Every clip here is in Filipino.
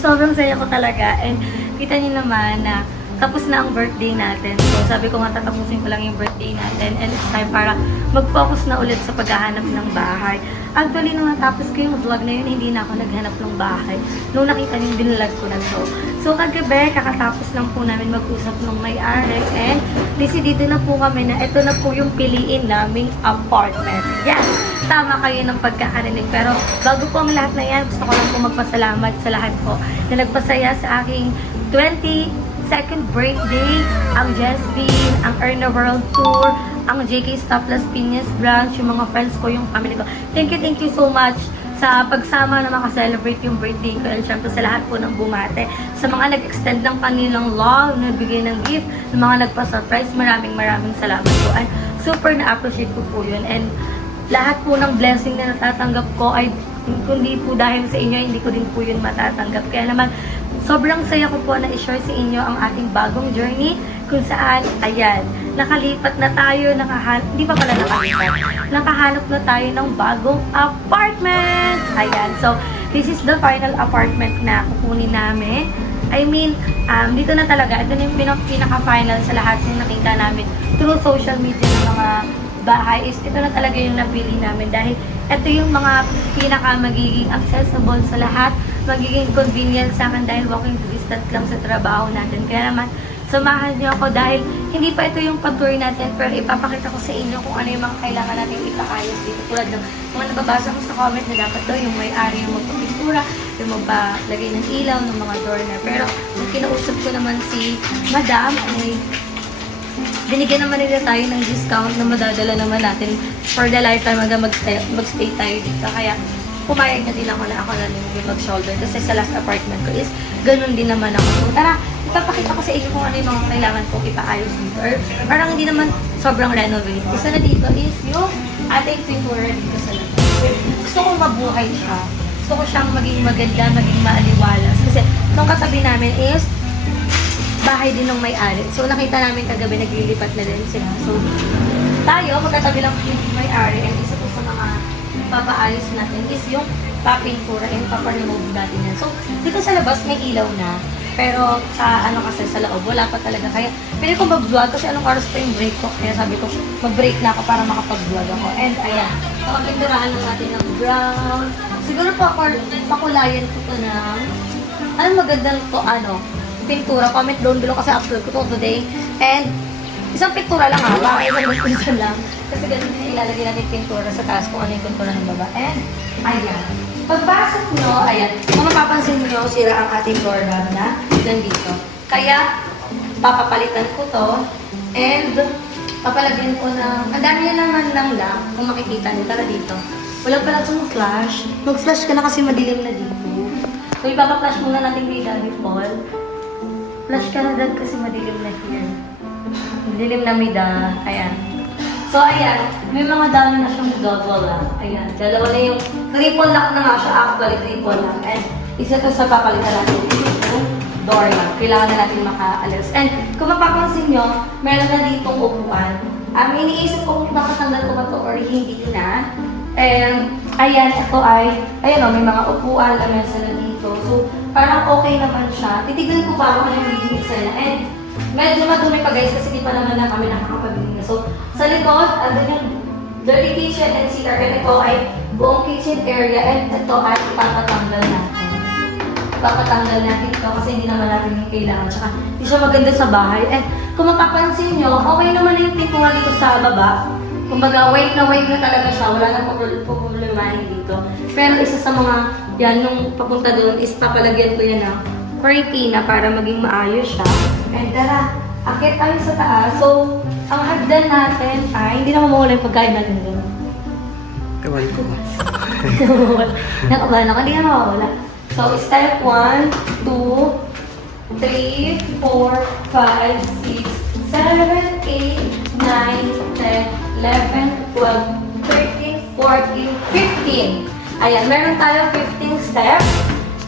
sobrang saya ko talaga. And kita niyo naman na tapos na ang birthday natin. So, sabi ko nga, tatapusin ko lang yung birthday natin. And it's time para mag-focus na ulit sa paghahanap ng bahay. Actually, nung natapos ko yung vlog na yun, hindi na ako naghanap ng bahay. Nung nakita niyo, binulad ko na to. So, kagabi, kakatapos lang po namin mag-usap ng may-ari. And, decidido na po kami na ito na po yung piliin naming apartment. Yes! Tama kayo ng pagkakarinig. Pero, bago po ang lahat na yan, gusto ko lang po magpasalamat sa lahat po na nagpasaya sa aking 22nd birthday, ang Jesvin, ang Earn the World Tour, ang JK Stop Las Piñas branch, yung mga friends ko, yung family ko. Thank you so much sa pagsama na makaselebrate yung birthday ko. And syempre sa lahat po ng bumate. Sa mga nag-extend ng kanilang love, nagbigay ng gift, ng mga nagpa-surprise, maraming salamat po. And super na-appreciate ko po yun. And lahat po ng blessing na natatanggap ko ay kundi po dahil sa inyo, hindi ko din po yun matatanggap. Kaya naman, sobrang saya ko po na i-share sa inyo ang ating bagong journey kung saan, ayan, nakalipat na tayo, hindi pa pala nakalipat, nakahanap na tayo ng bagong apartment! Ayan, so, this is the final apartment na kukunin namin. I mean, dito na talaga, ito na yung pinaka-final sa lahat ng nakita namin through social media ng mga bahay is ito na talaga yung napili namin dahil ito yung mga pinaka magiging accessible sa lahat, magiging convenient sa akin dahil walking distance lang sa trabaho natin. Kaya naman, samahan niyo ako dahil hindi pa ito yung pag-tour natin pero ipapakita ko sa inyo kung ano yung mga kailangan natin ipaayos dito. Tulad ng mga nababasa ko sa comment na dapat daw yung may-ari yung magpapintura, yung magpalagay ng ilaw, ng mga dormer. Pero kung kinausap ko naman si Madam, ay binigyan naman nila tayo ng discount na madadala naman natin for the lifetime hanggang magstay tayo dito. Kaya pumayag na din ako na ako na yung mag-shoulder. Kasi sa last apartment ko is ganun din naman ako. So tara, ipapakita ko sa inyo kung ano yung mga kailangan kong ipaayos dito. Or parang hindi naman sobrang renovate. Isa na dito is yung ating pintura dito sa labas. Gusto kong mabuhay siya. Gusto ko siyang maging maganda, maging maaliwalas. Kasi nung katabi namin is bahay din ng may-ari. So, nakita namin kagabi, naglilipat na din sila. So, tayo, magkatabi lang yung may-ari. And isa po sa mga papaayos natin is yung papintura and paparemove natin yan. So, dito sa labas, may ilaw na. Pero, sa kasi, sa loob, wala pa talaga. Kaya, pili ko mag-vlog kasi anong oras pa yung break ko. Kaya sabi ko, mag-break na ako para makapag-vlog ako. And, ayan, pakapinturahan lang natin ng brown. Siguro pakulayan ko to ng, anong magandang to, pintura. Comment down below kasi upload ko to today. And isang pintura lang baka isang gusto lang. Kasi ganun din ilalagay natin pintura sa taas kung ano yung pintura ng baba. And ayan. Pagpasok nyo, ayan. Kung mapapansin nyo, sira ang ating doorknob na nandito. Kaya papapalitan ko to. And papalagyan ko ng, ang dami naman lang kung makikita nyo. Tara dito. Wala pala itong flash. Mag-flash ka na kasi madilim na dito. So ipapaflash muna natin kay Daddy Paul. Flash ka na dad kasi madilim na here. Madilim na mida. Ayan. So, ayan. May mga dami na siyang double lock. Ayan. Dalawa na yung triple lock na nga siya. Actually, triple lock. And isa to sa papalitan natin. Yung door lock. Kailangan na natin makaalis. And kung mapapansin nyo, meron na ditong upuan. Iniisip ko kung makatanggal ko ba ito or hindi na. And, ayan. Ito ay, ayan may mga upuan na mesa na dito. So, parang okay naman siya. Titignan ko pa kung ano yung reading isa na. And medyo madumi pa guys kasi di pa naman na kami nakakapabili na. So sa likod, andun yung dirty kitchen and CR. And ito ay buong kitchen area. And ito ay ipapatanggal natin. Ipapatanggal natin ito kasi hindi naman natin yung kailangan. Tsaka hindi siya maganda sa bahay. And kung mapapansin nyo, okay naman na yung pintura dito sa baba. Kumbaga, white na talaga siya. Wala nang problemahin dito. Pero isa sa mga, yan, nung papunta doon is papalagyan ko yan ng cortina para maging maayos siya. And tara, akit tayo sa taas. So, ang hagdan natin ay, hindi naman mawala yung pagkain natin doon. Ewan ko. Nakabahan ako, hindi na mawawala. So, step 1, 2, 3, 4, 5, 6, 7, 8, 9, 10, 11, 12, 13, 14, 15. Ayan, meron tayo 15 steps.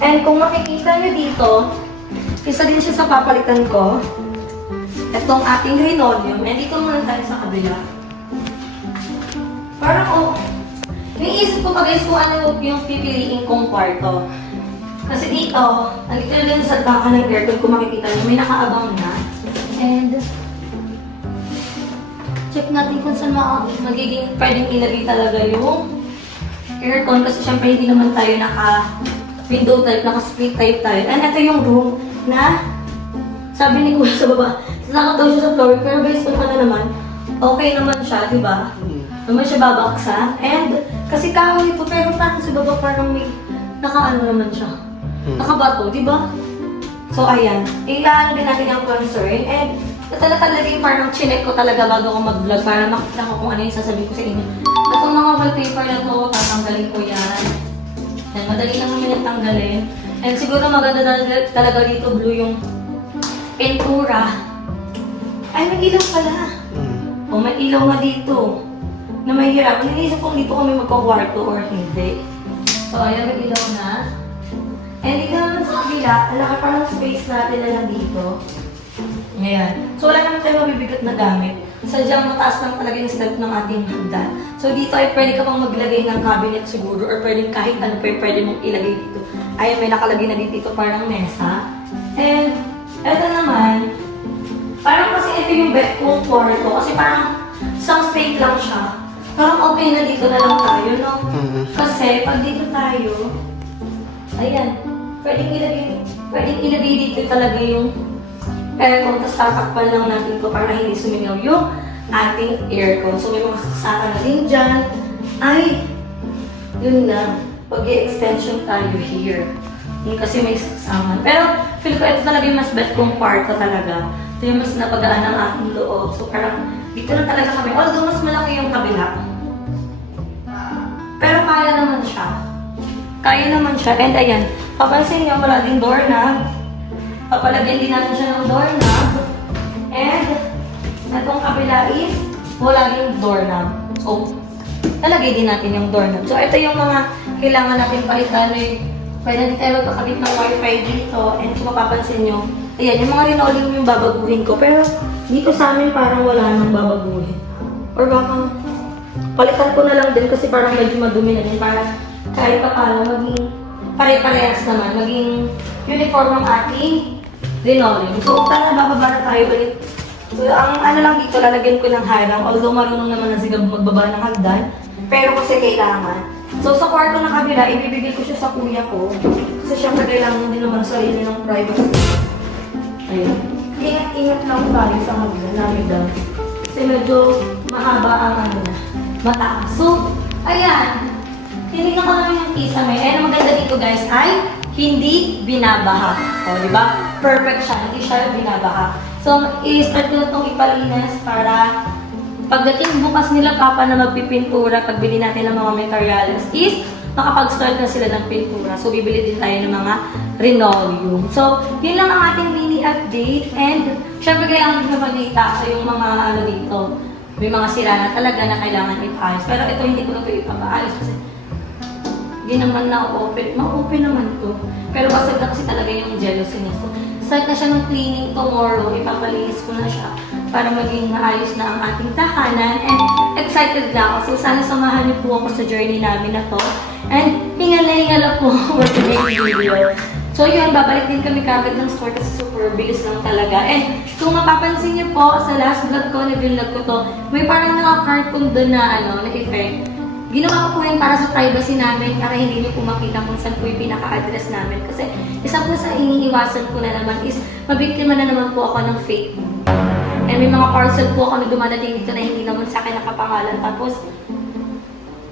And kung makikita nyo dito, isa din siya sa papalitan ko. Itong ating linoleum. And dito muna tayo sa kabila. Parang, iniisip ko pa guys kung ano yung pipiliin kong kwarto. Kasi dito, nandito na din sa baka ng aircon, kung makikita niyo, may nakaabang na. And, check natin kung saan magiging pwedeng ilagay talaga yung aircon. Kasi syempre hindi naman tayo naka-window type, naka-split type tayo. And ito yung room na, sabi ni Kuya sa baba, nakataw siya sa floor, pero based on ano naman, okay naman siya, di ba? Naman siya babaksa. And, kasi kahoy ito, pero parang sa baba parang may nakaano naman siya. Nakabato, di ba? So, ayan. Iaan din natin yung concern. And, talaga yung parang chinek ko talaga bago ako mag-vlog para makita ko kung ano yung sasabihin ko sa inyo. Itong mga wallpaper na to, tatanggalin ko yan. Yan, madali lang naman yung tanggalin. And siguro maganda talaga dito blue yung pintura. Ay, may ilaw pala. O, may ilaw nga dito. Na may hirap. Nilisip kung dito kami magkakwarto or hindi. So, ayan, may ilaw na. And dito naman sa kabila, alaki pa ng space natin na lang dito. Ayan. So, wala naman tayo mabibigat na gamit. Sadyang mataas lang talaga yung step ng ating hagdan. So, dito ay pwede ka pang maglagay ng cabinet siguro or pwede kahit ano pa yung pwede mong ilagay dito. Ayan, may nakalagay na dito parang mesa. And, eto naman, parang kasi ito yung bed ko kwarto. Kasi parang isang straight lang siya. Parang okay na dito na lang tayo, no? Kasi, pag dito tayo, ayan, pwedeng ilagay dito talaga yung aircon, tapos tatakpan lang natin ito para hindi sumingaw yung ating aircon. So, may mga saksakan na din dyan. Ay, yun na. Pag-i-extension tayo here. Yun kasi may saksakan. Pero, feel ko ito talaga yung mas bet kong kwarto talaga. Ito yung mas napagaan ng aking loob. So, parang dito na talaga kami. Although, mas malaki yung kabila. Pero kaya naman siya. Kaya naman siya. And ayan, papansin nyo, wala ding doorknob. Papalagyan din natin siya ng doorknob. And, itong kabila is, wala ding doorknob. So, talagay din natin yung doorknob. So, ito yung mga kailangan natin palitan. Pwede din tayo magkakabit ng wifi dito. And kung mapapansin nyo, ayan, yung mga linoleum yung babaguhin ko. Pero, dito sa amin parang wala nang babaguhin. Or baka, palitan ko na lang din kasi parang medyo madumi na din. Para kahit pa paano, maging pare-parehas naman. Maging uniform ang ating linoleum. So, tara, bababa na tayo ulit. So, ang ano lang dito, lalagyan ko ng harang. Although marunong naman na sila magbaba ng hagdan. Pero kasi kailangan. So, sa kwarto na kabila, ibibigay ko siya sa kuya ko. Kasi syempre kailangan din naman sa sarili ng privacy. Ayun. Ingat-ingat lang tayo sa hagdan namin daw. Kasi medyo mahaba ang ano na, mataas. So, ayan. Tinignan ko naman yung kisame. Ayan, ang maganda dito guys ay hindi binabaha. O, di ba? Perfect siya. Hindi siya binabaha. So, i-start ko na itong ipalinis para pagdating bukas nila papa na magpipintura, pagbili natin ng mga materials is makapag-start na sila ng pintura. So, bibili din tayo ng mga linoleum. So, yun lang ang ating mini update. And, syempre kailangan din na mag-data sa yung mga ano dito. May mga sira na talaga na kailangan ipaayos. Pero ito hindi ko na ito ipapaayos kasi hindi naman na-open. Ma-open naman to. Pero basag na kasi talaga yung jealousy niya. So, start na siya ng cleaning tomorrow. Ipapalinis ko na siya para maging maayos na ang ating tahanan. And excited na ako. So, sana samahan niyo po ako sa journey namin na to. And hingal na hingal po ako sa video. So yun, babalik din kami kagad ng store kasi super bilis lang talaga. And kung mapapansin niyo po, sa last vlog ko, na-vlog ko to, may parang naka-cartoon doon na ano, na effect. Ginawa ko po yun para sa privacy namin, para hindi niyo po makita kung saan po yung pinaka-address namin. Kasi isa po sa iniiwasan ko na naman is, mabiktima na naman po ako ng fake. And may mga parcel po ako na dumadating dito na hindi naman sa akin nakapangalan. Tapos,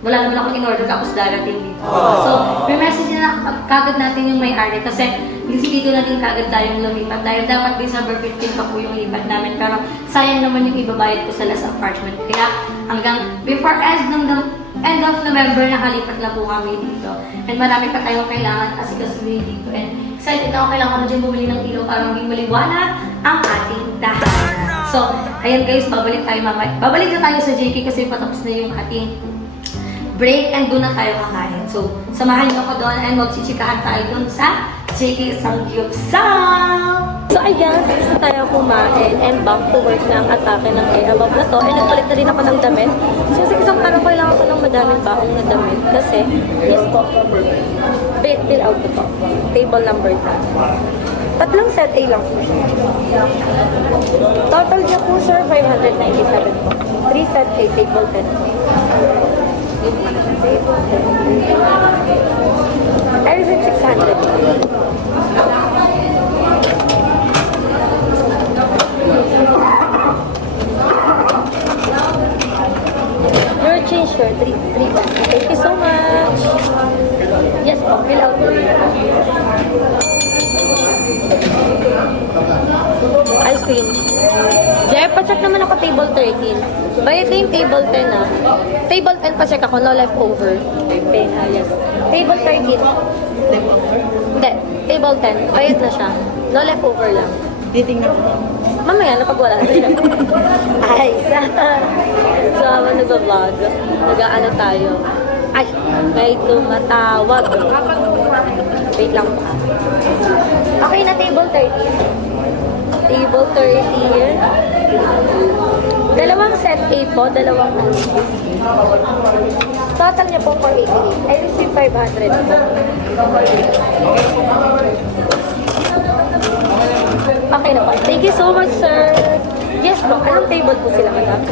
wala naman akong in-order tapos darating dito. So, may message na kagad natin yung may-ari kasi dito na din kagad tayong lumipat. Dahil dapat December 15 pa po yung lipat namin. Pero sayang naman yung ibabayad ko sa last apartment. Kaya hanggang before end of November nakalipat na po kami dito. And marami pa tayong kailangan asikasuhin dito. And excited na ako, kailangan ko na dyan bumili ng ilaw para maging maliwanag ang ating tahanan. So, ayan guys, babalik tayo mamaya. Babalik na tayo sa JK kasi patapos na yung ating break and doon na tayo kakain. So, samahan niyo ako doon and magchichikahan tayo doon sa JK Samgyupsal! So, ayan, tapos na tayo kumain and back to work na ang atake ng Airlove na to. And nagpalit na rin ako ng damit. So, sa isang araw kailangan ko ng madaming baong na damit kasi, yes po, Fill out po. Table number 10. Tatlong set A lang po siya. Total niya po, sir, 597 po. 3 set A, table 10 po. I received 600. Your change, sir, 3 bags. Thank you so much. Yes po, fill out. Ayos ko yun. Jay, pa-check naman ako table 13. Bayad na yung table 10 ah. Table 10 pa-check ako, no leftover. Yes. Table 13. Hindi, table 10. Bayad na siya. No leftover lang. Titingnan ko. Mamaya na pag wala na siya. Ay, so habang nag-vlog, nag-ano tayo. Ay, may tumatawag. Wait lang po. Okay na, table 13. Table 13. Dalawang set A po, dalawang total niya po 488. I received 500 po. Okay na po. Thank you so much, sir. Yes po. Anong table po sila, madam?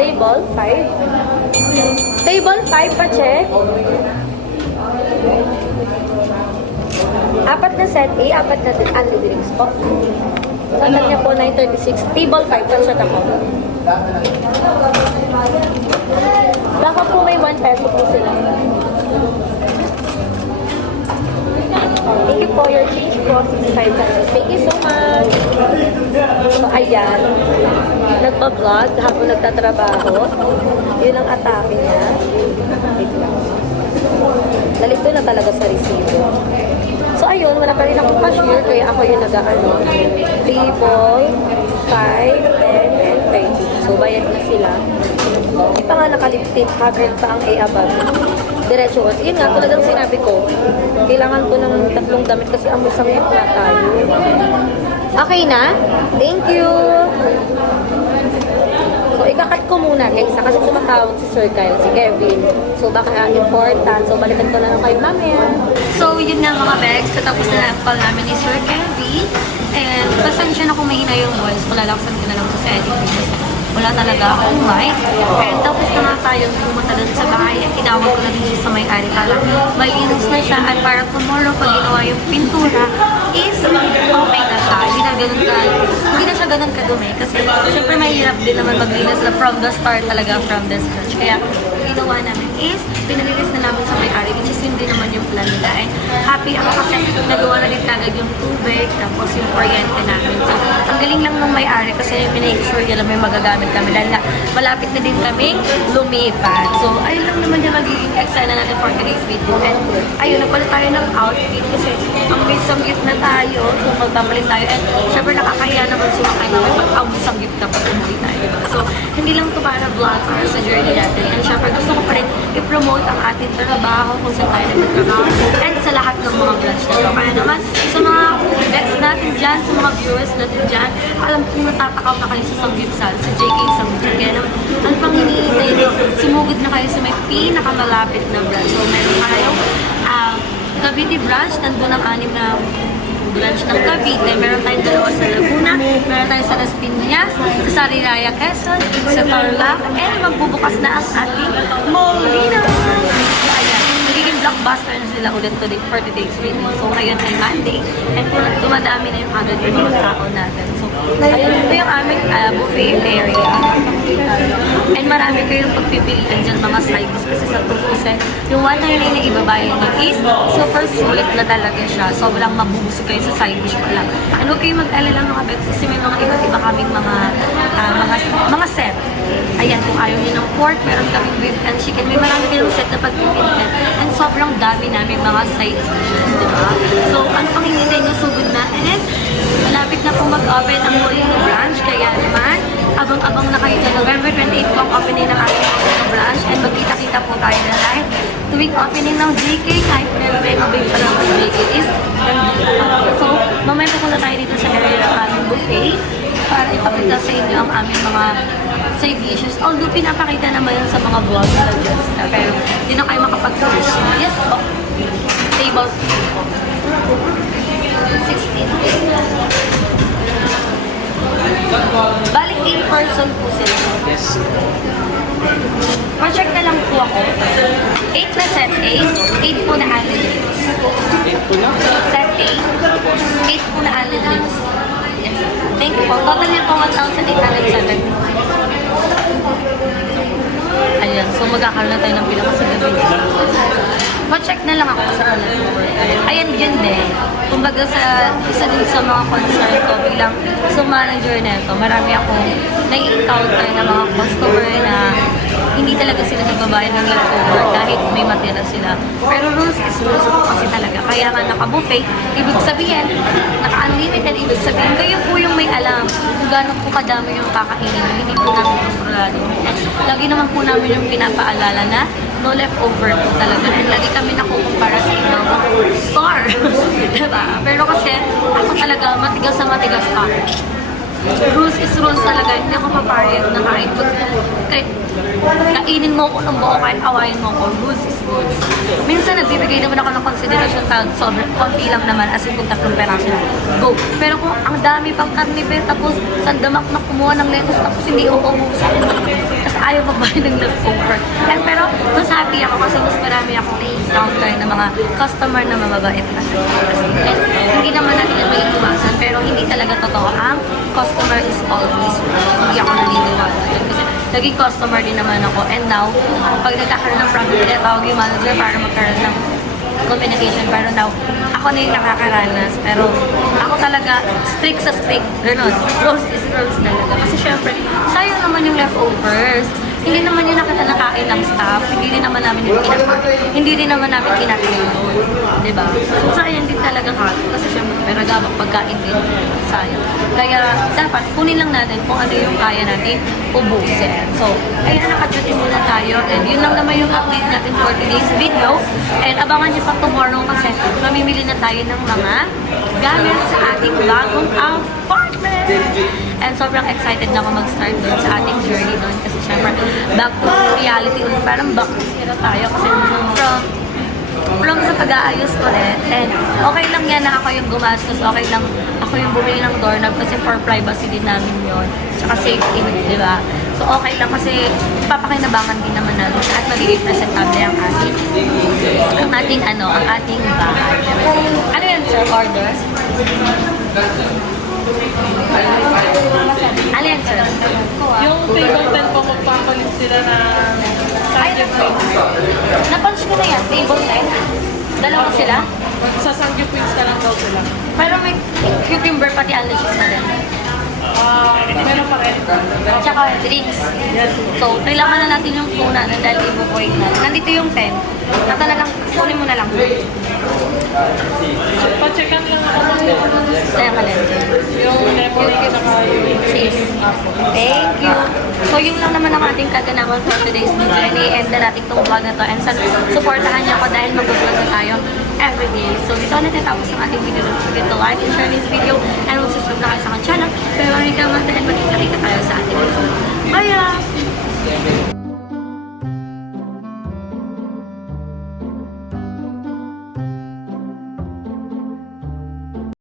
Table 5. Table 5 pa, check. Apat na set A, apat na unli drinks po. Total niya po 936. Table 5 pa, check ako. Baka po may 1 peso po sila. Thank you for your change po, 65 pesos. Thank you so much. So, ayan. Nagpa-vlog habang nagtatrabaho. Yun ang atake niya. Wait lang. Nalito na talaga sa resibo. So, ayun. Wala pa rin akong cashier. Kaya ako yung nag-ano. Table, 5, 10, and 30. So, bayad na sila. Hindi pa nga nakaliptin. Haggard pa ang A above. Diretso ko. Yun nga, tulad ang sinabi ko, kailangan ko ng 3 damit kasi ang masangit na tayo. Okay na? Thank you! So, ikakat ko muna, guys, kasi tumatawag si Sir Kyle, si Kevin. So, baka important. So, balikan ko na lang kayo mamaya. So, yun nga mga bags. Katapos na ang call namin ni Sir Kevin. And, pasensya na kung mahina yung voice. Malalaksan ko na lang sa editing. Wala talaga akong mic. And tapos na nga tayong pumunta dun sa bahay. At tinawag ko na din siya sa may-ari para malinis na siya. At para tomorrow, pag ginawa yung pintura, is okay na siya. Hindi na siya ganun kadumi. Kasi syempre mahirap din naman maglinis na from the start talaga, from the scratch. Kaya ginawa namin is, pinalinis na namin sa may-ari. Which is hindi naman yung plan nila. And happy ako kasi nagawa na din kagad yung tubig, tapos yung kuryente namin. So, ang galing lang ng may-ari kasi minake sure nila may magagamit kami dahil na malapit na din kaming lumipat. So, ayun lang naman yung magiging eksena natin for today's video. And ayun, nagpalit tayo ng outfit kasi ang may samgyup na tayo. So, magpapalit tayo. And syempre nakakaya naman sumakay naman pag ang samgyup tapos umuwi tayo. So, hindi lang ito para vlog para sa journey natin. And syempre gusto ko pa rin i-promote ang ating trabaho kung saan tayo nagtatrabaho and sa lahat ng mga vlogs na ito. Kaya naman, sa mga next natin dyan, sa mga viewers natin dyan, alam kong natatakaw na kayo sa samgyupsal, sa JK Samgyup. Kaya naman, ang panghinihintay nyo, sumugod na kayo sa may pinakamalapit na branch. So, meron tayong Cavite branch, nandun ang 6 na branch ng Cavite. Meron tayong 2 sa Laguna, meron tayong sa Las Piñas, sa Sariraya, Quezon, sa Tarlac, and magbubukas na ang ating Molina. So, ayan, magiging blockbuster na sila ulit today for today's video. So, ngayon ay Monday, and dumadami na yung agad yung mga tao natin. So, ayun, ito yung aming buffet area. And marami kayong pagpipilian dyan mga side dish kasi sa tutusin, yung 199 na ibabayan niyo is super sulit na talaga siya. So, walang mabubusog kayo sa side dish pa lang. And huwag kayong mag-alala mga bets kasi may mga iba't iba kaming mga set. Ayan, kung ayaw niyo ng pork, meron kaming beef and chicken. May marami kayong set na pagpipilian. And sobrang dami namin mga side dishes, di ba? So, ano pang hinintay niyo, sugod na. And malapit na po mag-open ang Molina branch. Kaya naman, abang-abang na kayo na November 28 po ang opening ng ating Molina branch. And magkita-kita po tayo na live. Tuwing opening ng JK, kahit may abay pa lang ng JK is nandito. So, mamaya pupunta tayo dito sa area ng aming buffet para ipakita sa inyo ang aming mga side dishes. Although pinapakita naman yun sa mga vlog na dyan sila. Pero hindi na kayo makapag-toast. Yes po. Table 16. Balik 8 person po sila. Yes. Pa-check na lang po ako. 8 na set A, 8 po na alid drinks. Ito na. Set A, 8 po na alid drinks. Yes. Thank you po. Total niya po 1,807. Ayan, so magkakaroon na tayo ng pila kasi gabi. Pa-check na lang ako sa leftover. Ayan, yun din. Kumbaga sa isa din sa mga concern ko bilang sa manager na ito, marami akong nai-encounter na mga customer na hindi talaga sila nagbabayad ng leftover kahit may matira sila. Pero rules is rules po kasi talaga. Kaya nga naka-buffet, ibig sabihin, naka-unlimited, ibig sabihin, kayo po yung may alam kung gano'n po kadami yung kakainin. Hindi po namin kontrolado. Lagi naman po namin yung pinapaalala na no leftover po talaga. And lagi kami nakukumpara sa ibang store. Diba? Pero kasi, ako talaga matigas na matigas pa. Rules is rules talaga. Hindi ako papayag na kahit kainin mo ko ng buo, kahit awayin mo ko. Rules is rules. Minsan nagbibigay naman ako ng consideration tag sobrang konti lang naman as in kung 3 peraso na. Go. Pero kung ang dami pang karnipe, tapos sandamak na kumuha ng lettuce, tapos hindi ko umuusan. Kasi ayaw magbayad ng leftover. And pero mas happy ako kasi mas marami akong na-encounter na mga customer na mababait na. And hindi naman natin yan may iwasan, pero hindi talaga totoo ang customer is always right. Hindi ako naniniwala dyan. Kasi naging customer din naman ako. And now, pag nagkakaroon ng problem, tinatawag yung manager para magkaroon ng communication. Pero now, ako na yung nakakaranas. Pero ako talaga, strict sa strict. Ganon. Rules is rules talaga. Kasi syempre, sayang naman yung leftovers. Hindi naman yung nakain ng staff. Hindi rin naman namin yung hindi rin naman namin kinakain. Diba? So, sayang din talaga kasi syempre, may ragabang pagkain din. Sayang. Kaya, dapat kunin lang natin kung ano yung kaya natin ubusin. So, kaya naka-duty muna tayo. And yun lang naman yung update natin for today's video. And abangan nyo pa tomorrow kasi mamimili na tayo ng mga gamit sa ating bagong apartment. And sobrang excited na ako mag-start doon sa ating journey doon. Kasi syempre, back to reality ulit. Parang back to zero tayo. Kasi from sa pag-aayos ulit. And okay lang yan na ako yung gumastos. Okay lang ako yung bumili ng doorknob kasi for privacy din namin yun. Tsaka safety, di ba? So okay lang kasi papakinabangan din naman natin at magiging presentable ang ating bahay. Ano yan, sir? Order? Ano yan, sir? Yung table 10 po, magpapalit sila na Sangyup Queens. Napunch ko na yan, table 10. Dalawa sila? Sa Sangyup Queens na lang daw sila. Pero may cucumber pati allergies na din. Meron pa rin. Tsaka drinks. So, kailangan na natin yung phone natin dahil i-void na. Nandito yung 10. Na talagang kunin mo na lang. Pa-checkan lang ako ng Kaya kalender. yung network saka yung Sis. Thank you. So, yun lang naman ang ating kaganapan for today's video. And i-end na natin itong vlog na to. And supportahan niyo ako dahil mag-vlog na tayo everyday. So, dito na natapos ang ating video. Don't forget to like and share this video. And subscribe na kayo sa aking channel. Kaya maraming salamat dahil magkikita tayo sa ating video. Bye!